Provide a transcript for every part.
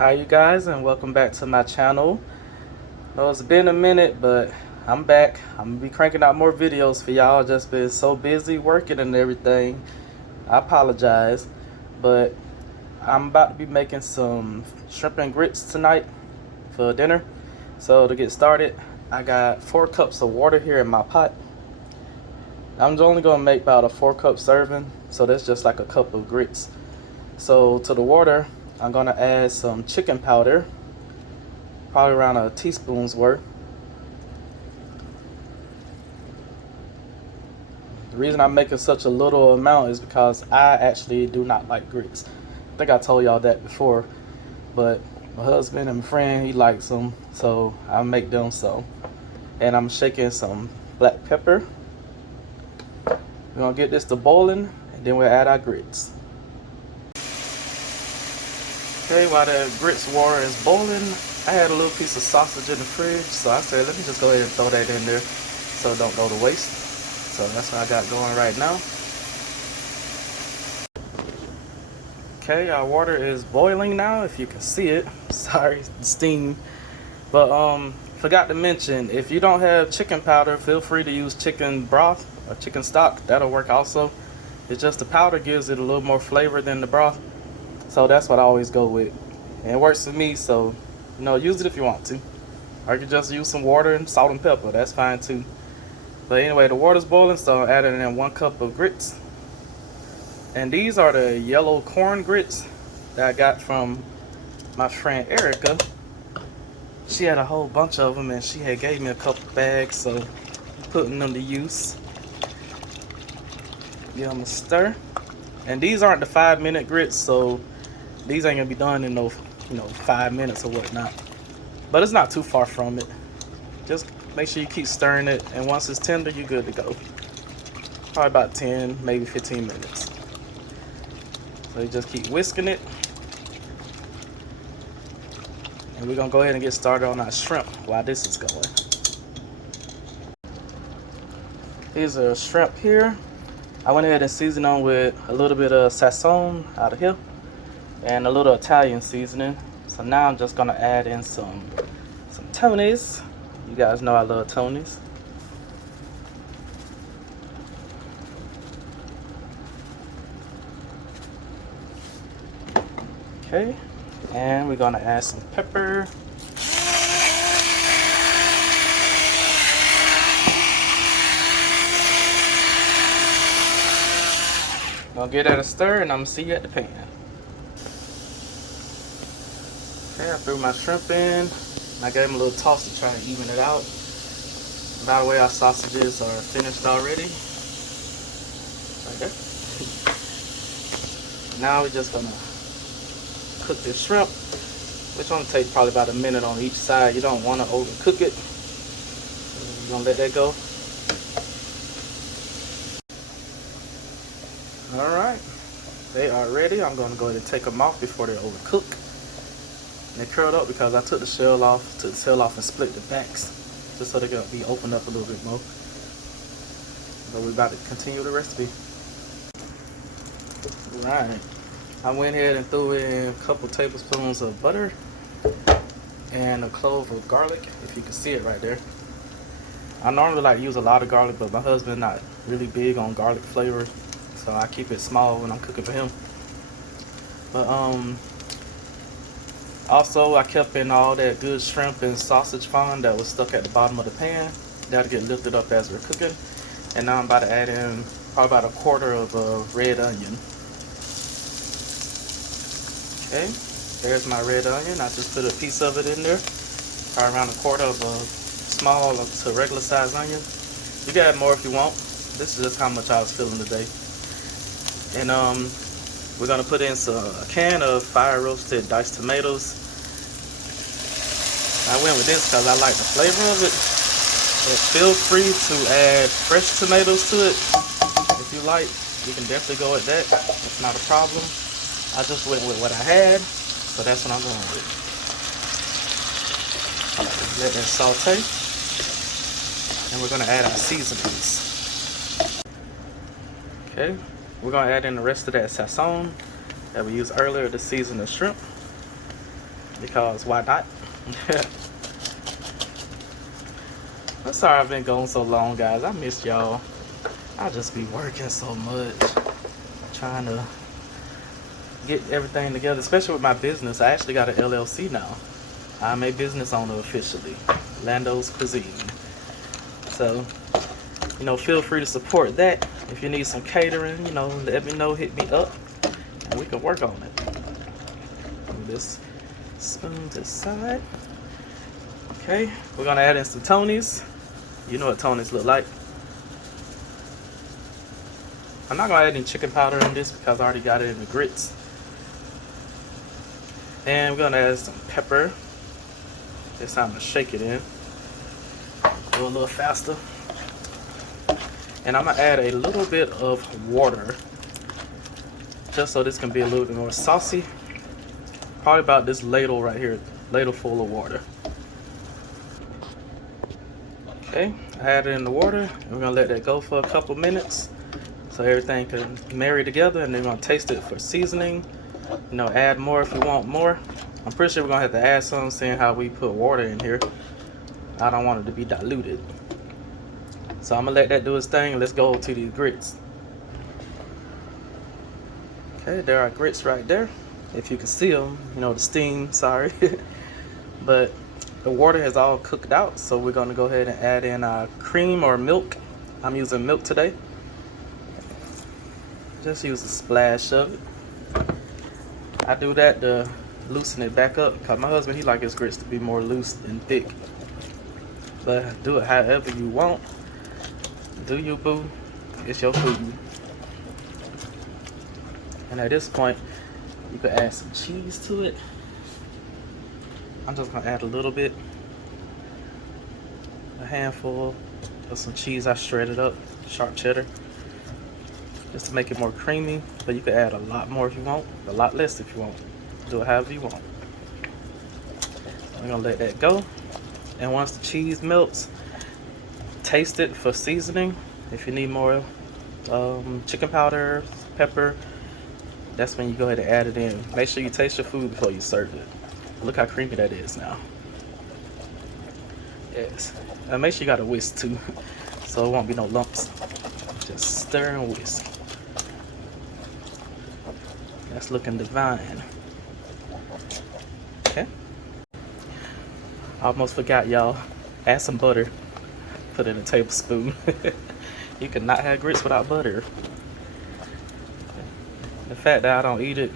Hi you guys, and welcome back to my channel. Know it's been a minute, but I'm back. I'm gonna be cranking out more videos for y'all. Just been so busy working and everything. I apologize, but I'm about to be making some shrimp and grits tonight for dinner. So to get started, I got 4 cups of water here in my pot. I'm only gonna make about a 4-cup serving, so that's just like a cup of grits. So to the water, I'm gonna add some chicken powder, probably around a teaspoon's worth. The reason I'm making such a little amount is because I actually do not like grits. I think I told y'all that before, but my husband and my friend, he likes them, so I make them so. And I'm shaking some black pepper. We're gonna get this to boiling, and then we'll add our grits. Okay, while the grits water is boiling, I had a little piece of sausage in the fridge, so I said let me just go ahead and throw that in there so it don't go to waste. So that's what I got going right now. Okay, our water is boiling now, if you can see it. Sorry, the steam. But forgot to mention, if you don't have chicken powder, feel free to use chicken broth or chicken stock. That'll work also. It's just the powder gives it a little more flavor than the broth. So that's what I always go with. And it works for me, so use it if you want to. Or you can just use some water and salt and pepper, that's fine too. But anyway, the water's boiling, so I'm adding in 1 cup of grits. And these are the yellow corn grits that I got from my friend Erica. She had a whole bunch of them and she had gave me a couple bags, so I'm putting them to use. Give them a stir. And these aren't the 5-minute grits, so these ain't gonna be done in no 5 minutes or whatnot. But it's not too far from it. Just make sure you keep stirring it, and once it's tender, you're good to go. Probably about 10, maybe 15 minutes. So you just keep whisking it. And we're gonna go ahead and get started on our shrimp while this is going. These are shrimp here. I went ahead and seasoned them with a little bit of Sazón out of here and a little Italian seasoning. So now I'm just gonna add in some Tony's. You guys know I love Tony's. Okay, and we're gonna add some pepper. Gonna get that a stir, and I'm gonna see you at the pan. Okay, I threw my shrimp in. I gave them a little toss to try and even it out. By the way, our sausages are finished already. Right there. Now we're just gonna cook this shrimp, which only takes probably about a minute on each side. You don't want to overcook it. We're gonna let that go. All right, they are ready. I'm gonna go ahead and take them off before they overcook. And they curled up because I took the shell off, and split the backs, just so they're gonna be opened up a little bit more. But we're about to continue the recipe. Right. I went ahead and threw in a couple tablespoons of butter and a clove of garlic, if you can see it right there. I normally like to use a lot of garlic, but my husband's not really big on garlic flavor, so I keep it small when I'm cooking for him. But also I kept in all that good shrimp and sausage fond that was stuck at the bottom of the pan. That'll get lifted up as we're cooking. And now I'm about to add in probably about a quarter of a red onion. Okay, there's my red onion. I just put a piece of it in there, probably around a quarter of a small to regular size onion. You can add more if you want. This is just how much I was feeling today. And we're gonna put in a can of fire roasted diced tomatoes. I went with this because I like the flavor of it. But feel free to add fresh tomatoes to it if you like. You can definitely go with that. It's not a problem. I just went with what I had, so that's what I'm going with. Let that saute, and we're going to add our seasonings. Okay, we're going to add in the rest of that Sazón that we used earlier to season the shrimp. because why not? I'm sorry I've been gone so long, guys. I missed y'all. I just be working so much, trying to get everything together, especially with my business. I actually got an LLC now. I'm a business owner officially, Lando's Cuisine. So, you know, feel free to support that. If you need some catering, you know, let me know, hit me up, and we can work on it. Move this spoon to the side. Okay, we're gonna add in some Tony's. You know what Tony's look like. I'm not gonna add any chicken powder in this because I already got it in the grits. And we're gonna add some pepper. This time to shake it in. Go a little faster. And I'm gonna add a little bit of water, just so this can be a little bit more saucy. Probably about this ladle right here, ladle full of water. Okay, I added in the water, and we're gonna let that go for a couple minutes so everything can marry together, and then we're gonna taste it for seasoning. You know, add more if you want more. I'm pretty sure we're gonna have to add some, seeing how we put water in here. I don't want it to be diluted. So I'm gonna let that do its thing. Let's go to these grits. Okay, there are grits right there. If you can see them, you know, the steam, sorry. But the water has all cooked out, so we're gonna go ahead and add in our cream or milk. I'm using milk today. Just use a splash of it. I do that to loosen it back up, because my husband, he likes his grits to be more loose and thick. But do it however you want. Do you, boo? It's your food. And at this point, you could add some cheese to it. I'm just gonna add a little bit, a handful of some cheese I shredded up, sharp cheddar, just to make it more creamy. But you could add a lot more if you want, a lot less if you want. Do it however you want. I'm gonna let that go. And once the cheese melts, taste it for seasoning. If you need more chicken powder, pepper, that's when you go ahead and add it in. Make sure you taste your food before you serve it. Look how creamy that is now. Yes. And make sure you got a whisk too, so it won't be no lumps. Just stir and whisk. That's looking divine. Okay. I almost forgot, y'all. Add some butter. Put in a tablespoon. You cannot have grits without butter. The fact that I don't eat it,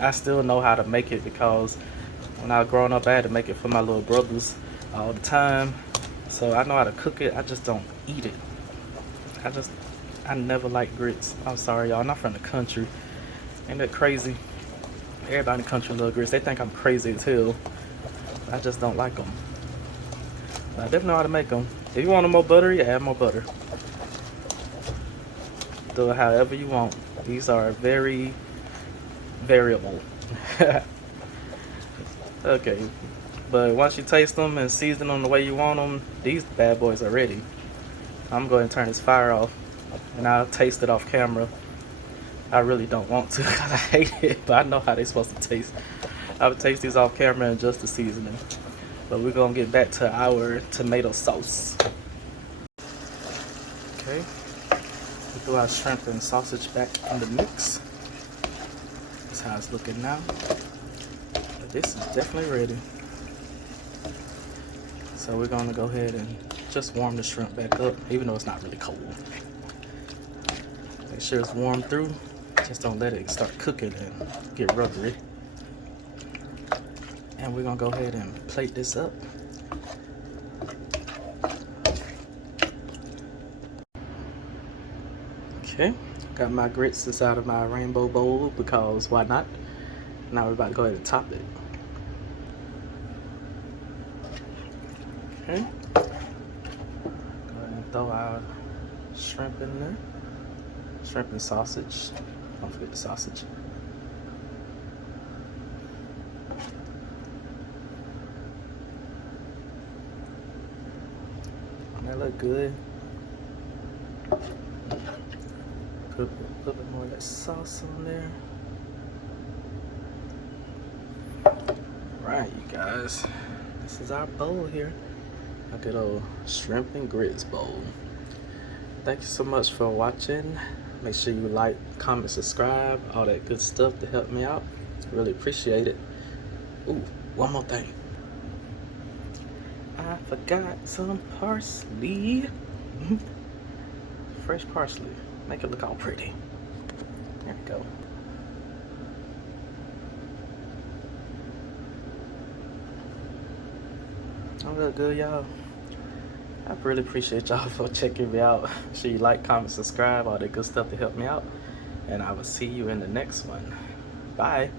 I still know how to make it, because when I was growing up, I had to make it for my little brothers all the time. So I know how to cook it, I just don't eat it. I never liked grits. I'm sorry, y'all, I'm not from the country. Ain't that crazy? Everybody in the country loves grits. They think I'm crazy as hell. I just don't like them. But I definitely know how to make them. If you want them more buttery, add more butter. Do it however you want. These are very variable. Okay, but once you taste them and season them the way you want them, these bad boys are ready. I'm going to turn this fire off, and I'll taste it off camera. I really don't want to, because I hate it, but I know how they're supposed to taste. I'll taste these off camera and just the seasoning. But we're gonna get back to our tomato sauce. Okay, we throw our shrimp and sausage back in the mix. That's how it's looking now. But this is definitely ready. So we're gonna go ahead and just warm the shrimp back up, even though it's not really cold. Make sure it's warm through. Just don't let it start cooking and get rubbery. And we're gonna go ahead and plate this up. Okay, got my grits inside of my rainbow bowl, because why not? Now we're about to go ahead and top it. Okay, go ahead and throw our shrimp in there. Shrimp and sausage. Don't forget the sausage. That look good. Put a little bit more of that sauce on there. Right, you guys. This is our bowl here. A good old shrimp and grits bowl. Thank you so much for watching. Make sure you like, comment, subscribe, all that good stuff to help me out. Really appreciate it. Ooh, one more thing. I forgot some parsley. Fresh parsley. Make it look all pretty. There we go. That look good, y'all. I really appreciate y'all for checking me out. Make sure you like, comment, subscribe, all that good stuff to help me out. And I will see you in the next one. Bye.